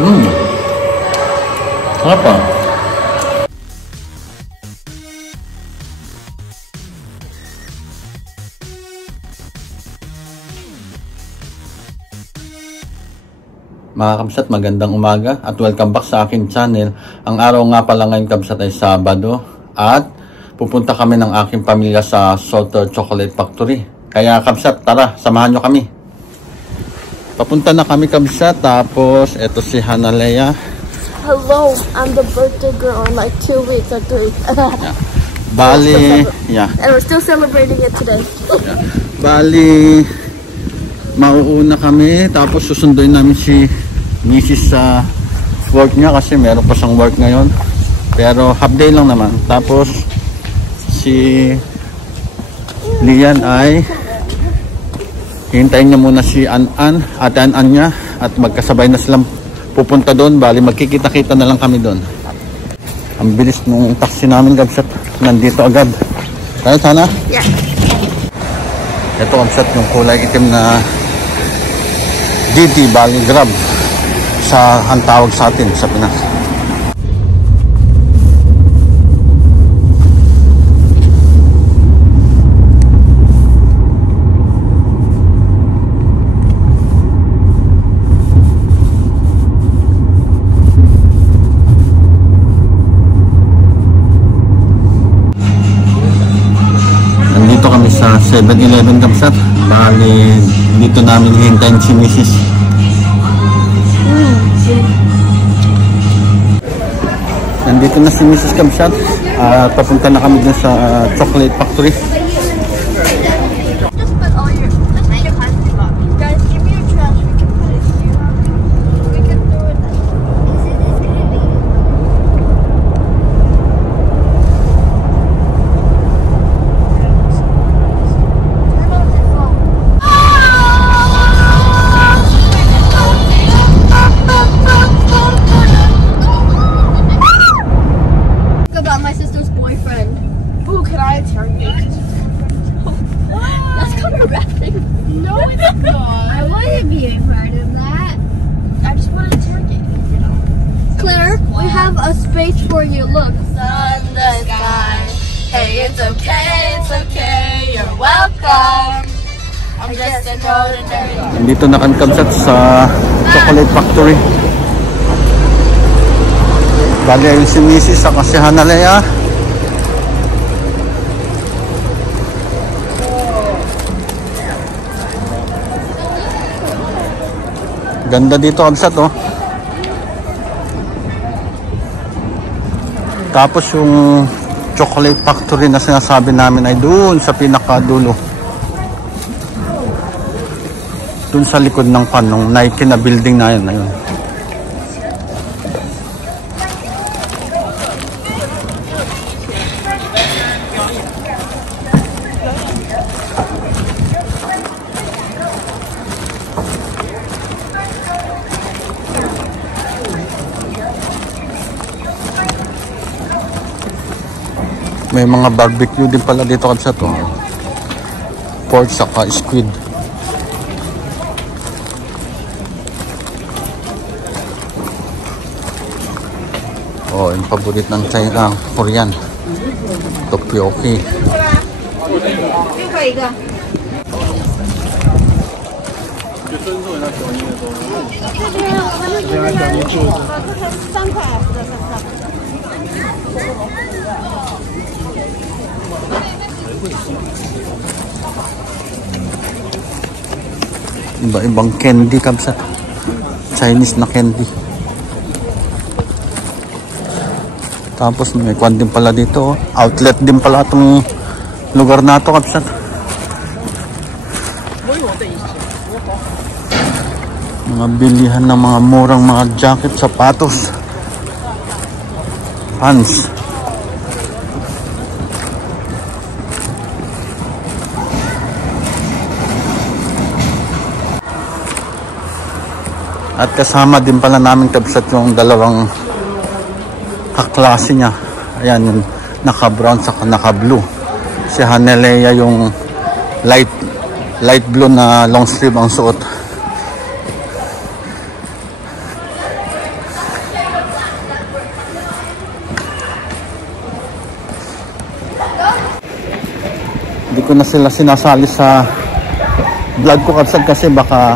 Apa? Mga kabsat, magandang umaga at welcome back sa aking channel. Ang araw nga pala ngayon kabsat ay Sabado at pupunta kami ng aking pamilya sa Salter Chocolate Factory. Kaya kabsat, tara, samahan nyo kami. Papunta na kami kabsat, tapos eto si Hanalea. Hello, I'm the birthday girl in like 2 weeks or 3. Yeah. Bali, yeah. And we're still celebrating it today. Yeah. Bali, mauuna kami, tapos susunduin namin si Mrs. sa work niya kasi meron pa siyang work ngayon. Pero half day lang naman. Tapos si Lian ay hintayin niya muna si An-An, ate An-An niya, at magkasabay na silang pupunta doon. Bali magkikita-kita na lang kami doon. Ang bilis nung taxi namin kabsat, nandito agad. Tayo sana? Yeah. Ito kabsat yung kulay itim na DT, bali Grab sa ang tawag sa atin sa Pinas. Nandito kami sa 7-Eleven kabsat. Bali dito namin hihintayin si Mrs. Nandito na si Mrs. Kabsat. Papunta na kami dun sa Chocolate Factory. Just put all your plastic box. Guys, give me your trash. We can put it here. We can throw it. About my sister's boyfriend. Ooh, can I interrogate? That's kind of rapping. No, it's not. I wouldn't be a part of that. I just want to interrogate, you know. Claire, we have a space for you. Look. Sun, the sky. Hey, it's okay, you're welcome. I'm just an ordinary. Nandito na kami kabsat sa Chocolate Factory. Bali ayun si Mrs. sa si Hanalea. Ganda dito kabsat oh. Tapos yung Chocolate Factory na sinasabi namin ay doon sa pinakadulo. Doon sa likod ng panong Nike na building na yun. Ayun. May mga barbecue din pala dito kabsat oh. Pork saka squid. Oh, yung paborit ng China, Korean. Tteokbokki. Iba-ibang candy kabsat. Chinese na candy. Tapos may kwan din pala dito. Outlet din pala itong lugar na ito kabsat. Mga bilihan ng mga murang mga jacket, sapatos, pants. At kasama din pala namin kabsat yung dalawang kaklase niya. Ayan, yung naka-brown sa naka-blue. Si Hanalea yung light blue na long sleeve ang suot. ko na sila sinasali sa vlog ko kapsat kasi baka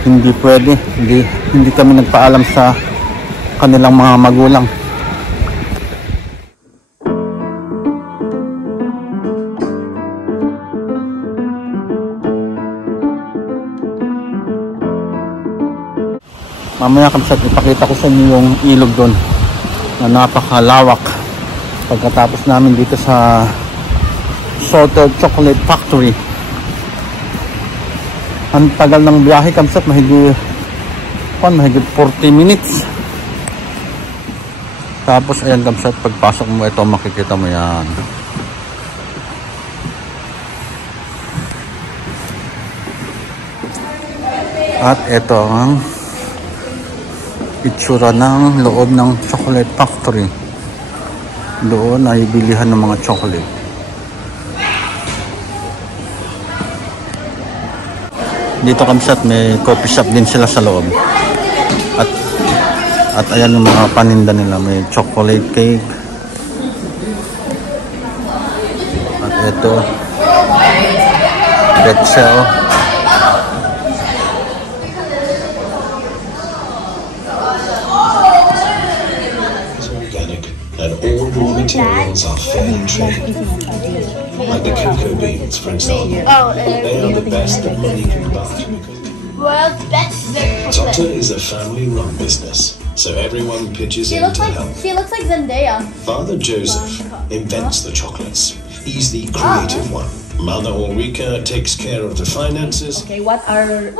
hindi pwede, hindi kami nagpaalam sa kanilang mga magulang. Mamaya kapsat ipakita ko sa inyo yung ilog doon na napakalawak. Pagkatapos namin dito sa Salted Chocolate Factory. Ang tagal ng biyahe kapsat, mahigit 40 minutes. Tapos ayan kapsat, pagpasok mo ito makikita mo yan. At ito ang itsura ng loob ng chocolate factory. Doon ay bilihan ng mga chocolate. Dito kamsat may coffee shop din sila sa loob. At ayan yung mga paninda nila. May chocolate cake. At ito pretzel. And all raw materials are fair trade. Like the cocoa beans, for example. They are the best that money can buy. World's best chocolate. Toto is a family-run business, so everyone pitches in to help. She looks like Zendaya. Father Joseph invents the chocolates. He's the creative one. Mother Ulrika takes care of the finances. Okay, what are...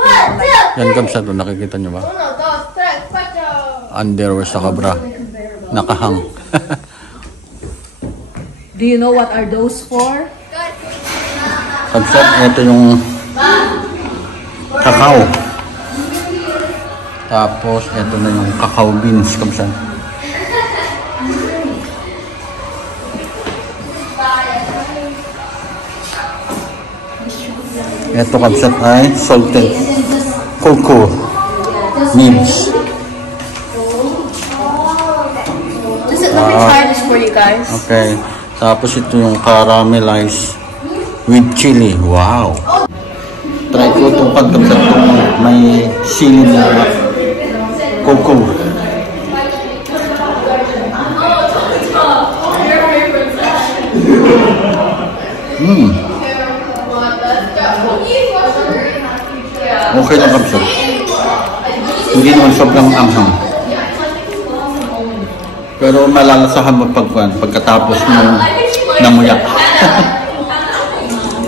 Yan kamsat, nakikita nyo ba? Underwear sa kabra. Nakahang. Do you know what are those for? Kamsat, ito yung kakao. Tapos ito na yung cacao beans kamsat. Ito kamsat ay salted cocoa nibs. Let me try this for you guys. Okay. Tapos ito yung caramelized with chili. Wow. Try ko itong pagkamsat kung may chili na cocoa. Okay lang kamsat. Hindi naman sobrang anghang. Pero malalasahan mo pagkatapos mo namuya.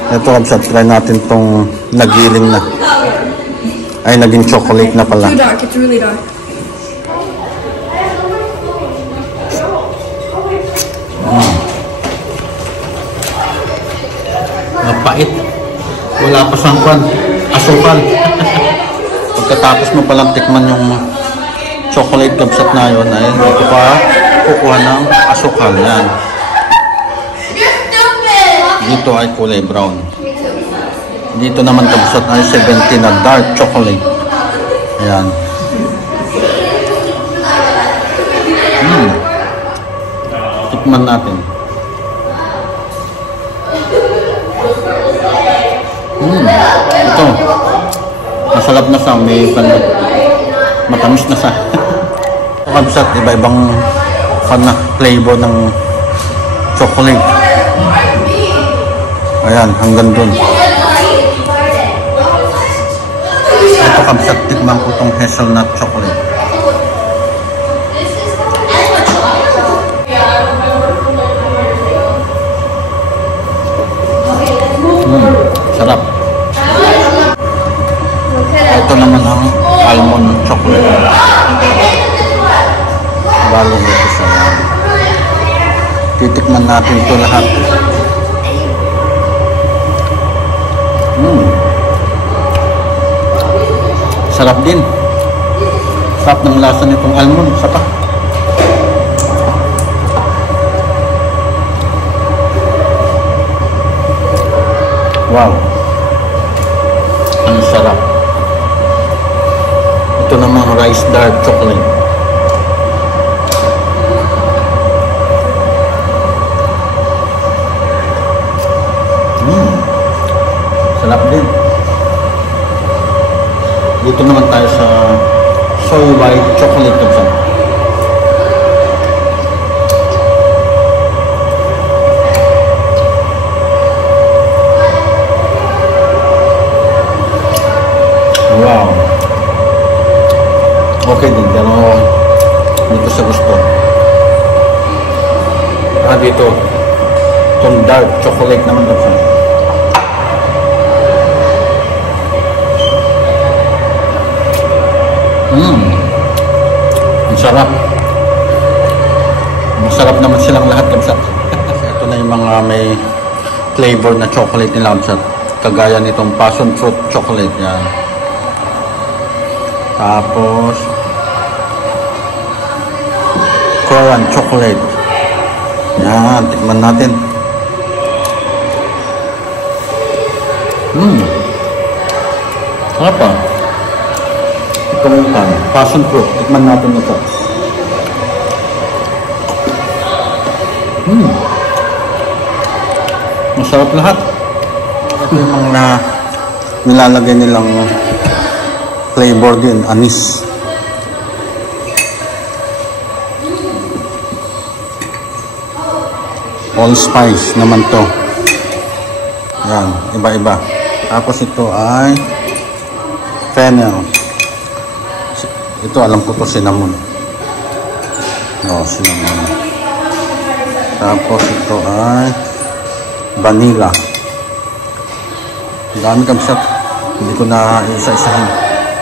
Ito kamsat, try natin tong nagiling na. Ay, naging chocolate na pala. Too dark, it's really dark. Mapait. Wala pa siyang asukal. Pagkatapos mo palang tikman yung chocolate kamsat na yun, ay ito pa kukuha ng asukal. Yan. Dito ay kulay brown. Dito naman kamsat ay 70 na dark chocolate. Ayan. Tikman natin. Ito. Masarap na siya. May matamis na siya. Kamsat, iba-ibang flavor ng chocolate. Ayan, hanggang dun. Ito kamsat, tikman ko itong hazelnut chocolate. Sarap. Ito naman ang almond chocolate. Balo ito sa yan. Titikman natin ito lahat. Sarap din. Sarap ng lasa nitong almond. Saka wow. Ang sarap. Ito namang rice dark chocolate. Sarap din. Dito naman tayo sa soy white chocolate kapsa. Wow. Okay din, pero dito sa gusto. Dito itong dark chocolate naman kapsa. Ang sarap. Masarap naman silang lahat kapsa. Ito na yung mga may flavor na chocolate nila kapsa. Kagaya nitong passion fruit chocolate. Yan. Tapos Korean chocolate. Yan, tikman natin. Sarap ah. Itong passion fruit, tikman natin ito. Masarap lahat. Ito yung mga nilalagay nilang flavor din, anis. All spice naman to. Yan, iba-iba. Tapos ito ay fennel. Ito alam ko to cinnamon. Cinnamon. Tapos ito ay vanilla. Dami kapsat. Hindi ko na isa-isahin.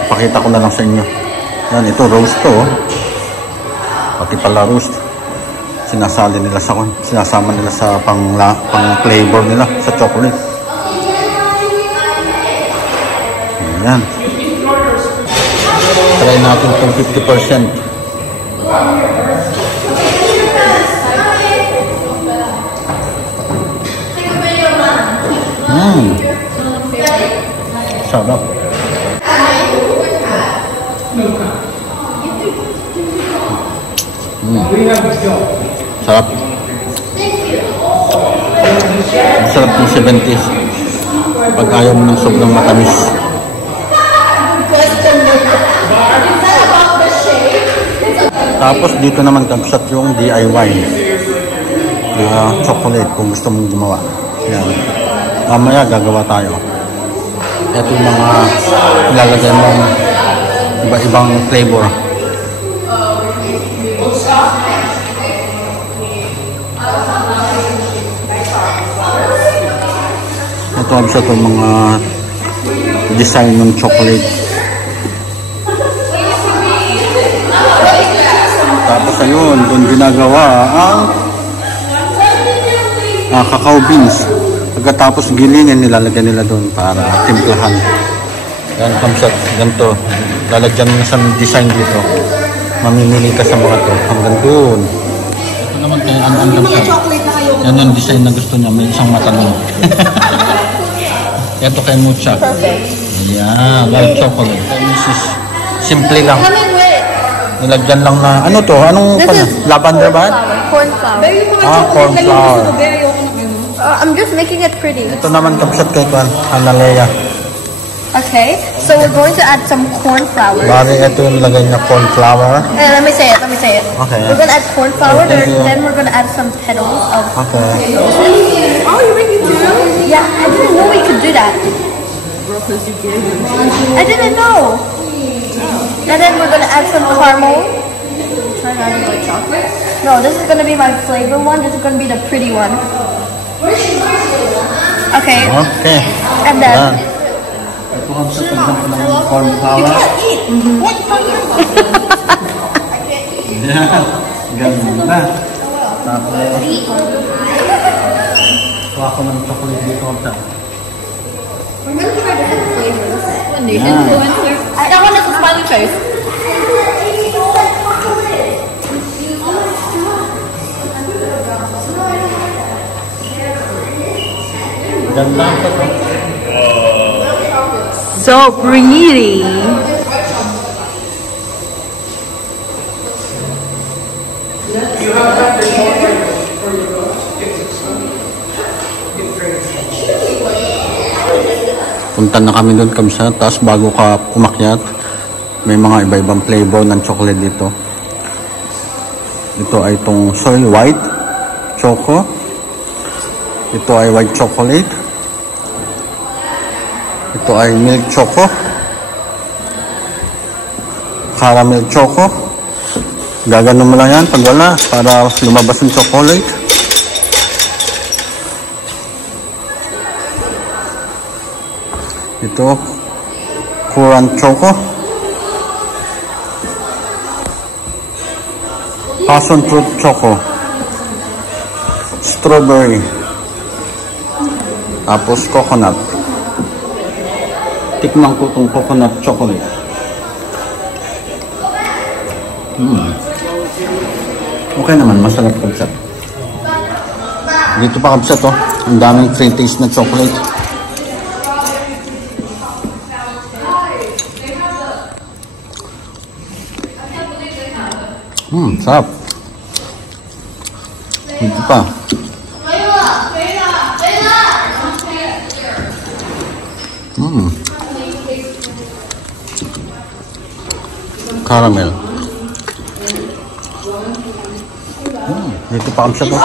Pakita ko na lang sa inyo. Yan, ito roast to. Pati pala roast. Sinasama nila sa pang flavor nila sa chocolate. Ayan. Try natin itong 50%. Sarap. Sarap. Masarap yung 70s. Pag ayaw mo ng sobrang matamis. Tapos dito naman kapsat yung DIY chocolate kung gusto mong gumawa. Yan. Mamaya gagawa tayo. Ito yung mga ilalagay mong iba-ibang flavor. Ito kapsat yung mga design ng chocolate. Tapos ayun, doon ginagawa ang cacao beans. Pagkatapos gilingin, nilalagyan nila doon para timplahan. Yan, kamsat, ganito. Lalagyan mo na sa design dito. Mamimili ka sa mga to hanggang doon. Ito naman kay ang kamsat. Yan yung design na gusto niya. May isang matanong. Ito kay Mucha. Ayan, white chocolate. Simple lang. Nilagyan lang na, ano to? Anong lavender ba? Corn flour. Corn flour. I'm just making it pretty. Ito naman kapsat kay Analea. Okay, so we're going to add some corn flour. Bari, ito yung lagay na corn flour. Let me say it. Okay. We're going to add corn flour, Okay, then we're going to add some petals of... Okay. Oh, you make it too? Yeah, I didn't know we could do that. I didn't know. And then we're going to add some caramel. Try not to like chocolate. No, this is going to be my flavor one. This is going to be the pretty one. Okay. Okay. And then... Yan. Ito kapsat ng corn flour. Yan. Ganda. Tapos, kuha ko ng chocolate dito kapsat. We're going to try different flavors. I want a smiley face. Ganda ito. So pretty. Punta na kami doon Kamsat. Tapos bago ka umakyat, may mga iba-ibang flavor ng chocolate dito. Ito ay itong soy white choco. Ito ay white chocolate. Ito ay milk choco. Caramel choco. Gaganon mo lang yan pag wala para lumabas yung chocolate. Ito currant choco. Passion fruit choco. Strawberry. Tapos coconut. Tikman ko itong coconut chocolate. Okay naman, masarap Kamsat. Dito pa Kamsat oh, ang daming free taste na chocolate. Sarap. Dito pa. Caramel. Dito pa Kamsat oh.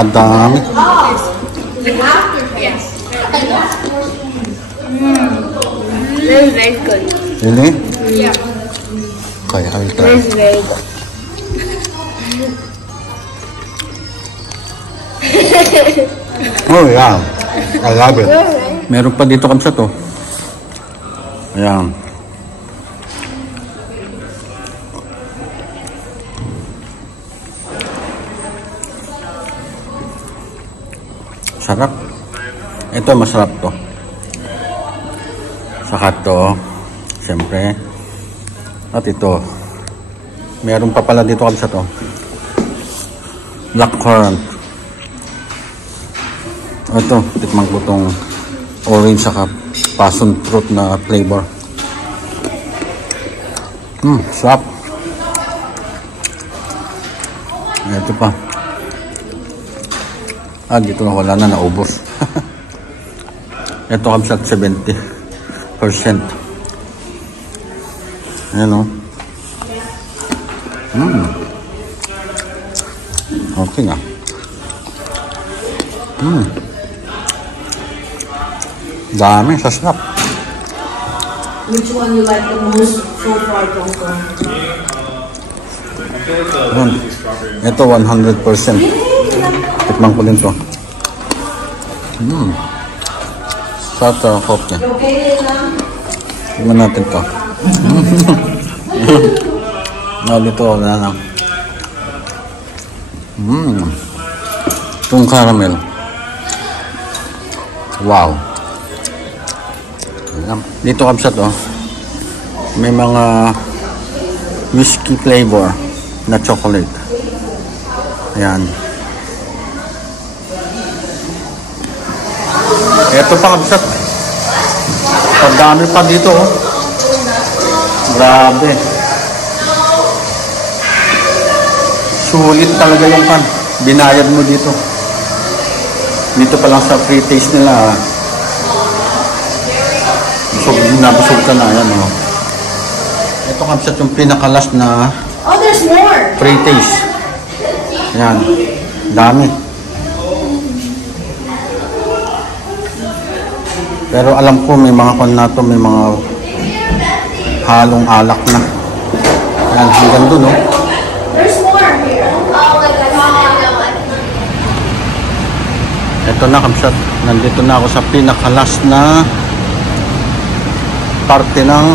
Kadami. This is very good. Really? Yeah. Okay, I will try. This is very good. Oh yeah. I love it. Meron pa dito Kamsat oh. Ayan. Sarap. Ito masarap to. Saka to, siyempre. At ito. Meron pa pala dito Kamsat to. Blackcurrant. Ito, tikman ko tong orange saka passion fruit na flavor. Sarap. Ito pa. Dito na wala na, naubos. Ito Kamsat 70%. Ayan o. Okay na. Dami, sasarap. Which one you like the most so far, Tonko? Ito 100%. Tikman ko din to. Sarap to, hop niya. Tikman natin to. Dito, wala na. Itong caramel. Wow. Dito Kamsat oh. May mga whiskey flavor na chocolate. Ayan. Ito pa Kamsat. Pagdami pa dito oh. Grabe. Sulit talaga yung pan. Binayad mo dito. Dito pa lang sa free taste nila. Nabusog ka na. Ayan oh. Ito Kamsat yung pinakalas na Oh, there's more! free taste. Ayan. Dami. Pero alam ko may mga kon na to, may mga halong alak na. Ayan, hanggang dun oh. There's more here. Ito na Kamsat. Nandito na ako sa pinakalas na parte ng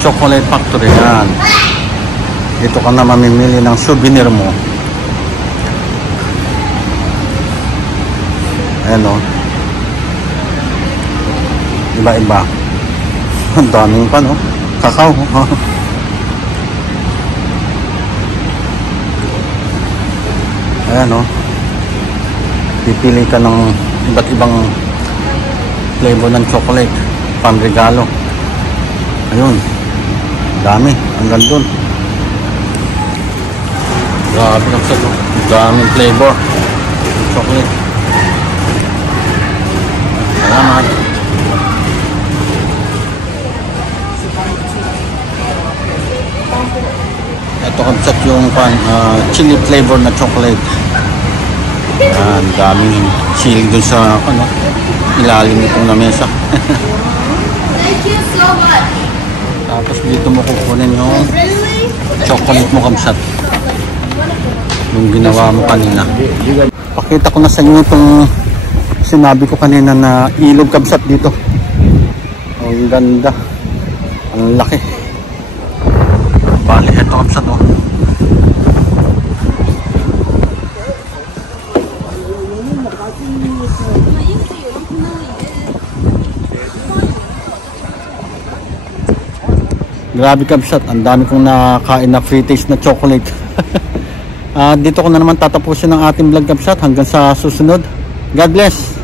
chocolate factory. Yan. Dito ka na mamimili ng souvenir mo. Ayan o. Iba-iba. Ang daming pa no. Kakao. Ayan o. Pipili ka ng iba't ibang flavor ng chocolate. Pamregalo. Ayun. Dami. Hanggang dun. Grabe ng daming flavor. Chocolate. bahay. Ito kamsat yung chili flavor na chocolate. Ang daming chili dun sa ilalim nitong lamesa. Thank you so much. Tapos dito mo kukunin yung chocolate mo kamsat. Yung ginawa mo kanina. Pakita ko na sa inyo itong sinabi ko kanina na ilog kamsat dito. Ang ganda. Ang laki. Bali, ito kamsat oh. Grabe kamsat, ang dami kong nakain na free taste na chocolate. Dito ko na naman tatapusin ang ating vlog kamsat. Hanggang sa susunod. God bless!